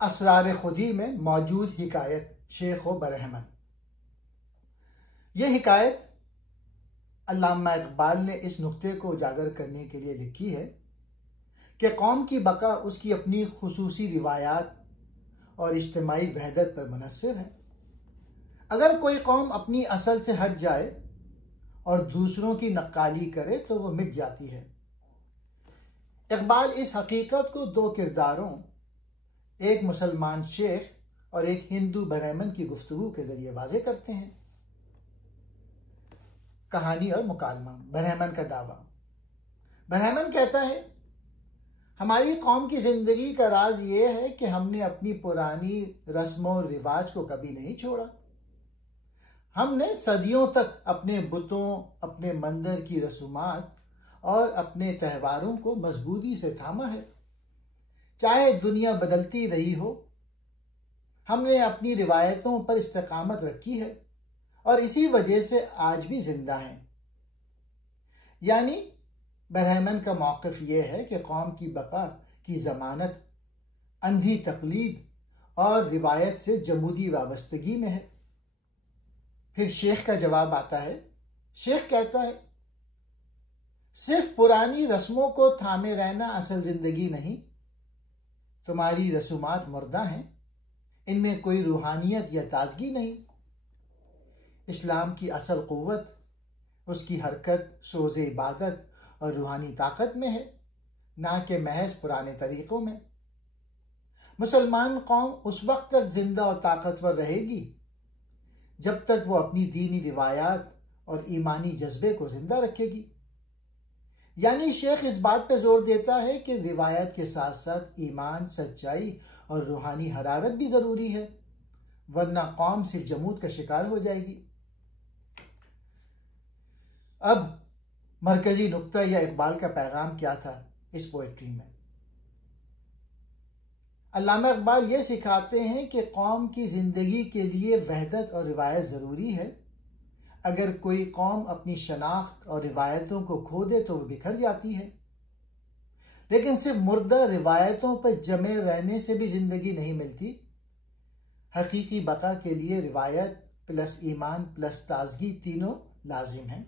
असरार खुदी में मौजूद हिकायत शेख व बरहमन। यह हिकायत अल्लामा इकबाल ने इस नुक्ते को उजागर करने के लिए लिखी है कि कौम की बका उसकी अपनी खुसूसी रिवायात और इज्तिमाई वहदत पर मुनहसर है। अगर कोई कौम अपनी असल से हट जाए और दूसरों की नक्काली करे तो वह मिट जाती है। इकबाल इस हकीकत को दो किरदारों, एक मुसलमान शेख और एक हिंदू बरहमन की गुफ्तगू के जरिए वाज़े करते हैं। कहानी और मुकालमा। बरहमन का दावा। बरहमन कहता है, हमारी कौम की जिंदगी का राज ये है कि हमने अपनी पुरानी रस्मों और रिवाज को कभी नहीं छोड़ा। हमने सदियों तक अपने बुतों, अपने मंदिर की रसूमात और अपने त्योहारों को मजबूती से थामा है। चाहे दुनिया बदलती रही हो, हमने अपनी रिवायतों पर इस्तेकामत रखी है और इसी वजह से आज भी जिंदा हैं। यानी बरहमन का मौक़िफ़ यह है कि कौम की बका की जमानत अंधी तकलीद और रिवायत से जमूदी वाबस्तगी में है। फिर शेख का जवाब आता है। शेख कहता है, सिर्फ पुरानी रस्मों को थामे रहना असल जिंदगी नहीं। तुम्हारी रसूमात मुर्दा हैं, इनमें कोई रूहानियत या ताजगी नहीं। इस्लाम की असल क़ुव्वत उसकी हरकत, सोज़े इबादत और रूहानी ताकत में है, ना कि महज पुराने तरीक़ों में। मुसलमान कौम उस वक्त तक जिंदा और ताकतवर रहेगी जब तक वो अपनी दीनी रिवायात और ईमानी जज्बे को जिंदा रखेगी। यानी शेख इस बात पर जोर देता है कि रिवायत के साथ साथ ईमान, सच्चाई और रूहानी हरारत भी जरूरी है, वरना कौम सिर्फ जमूद का शिकार हो जाएगी। अब मरकजी नुक्ता या इकबाल का पैगाम क्या था इस पोएट्री में? अल्लामा इकबाल ये सिखाते हैं कि कौम की जिंदगी के लिए वहदत और रिवायत जरूरी है। अगर कोई कौम अपनी शनाख्त और रिवायतों को खो दे तो वह बिखर जाती है। लेकिन सिर्फ मुर्दा रिवायतों पर जमे रहने से भी जिंदगी नहीं मिलती। हकीकी बका के लिए रिवायत प्लस ईमान प्लस ताजगी तीनों लाजिम हैं।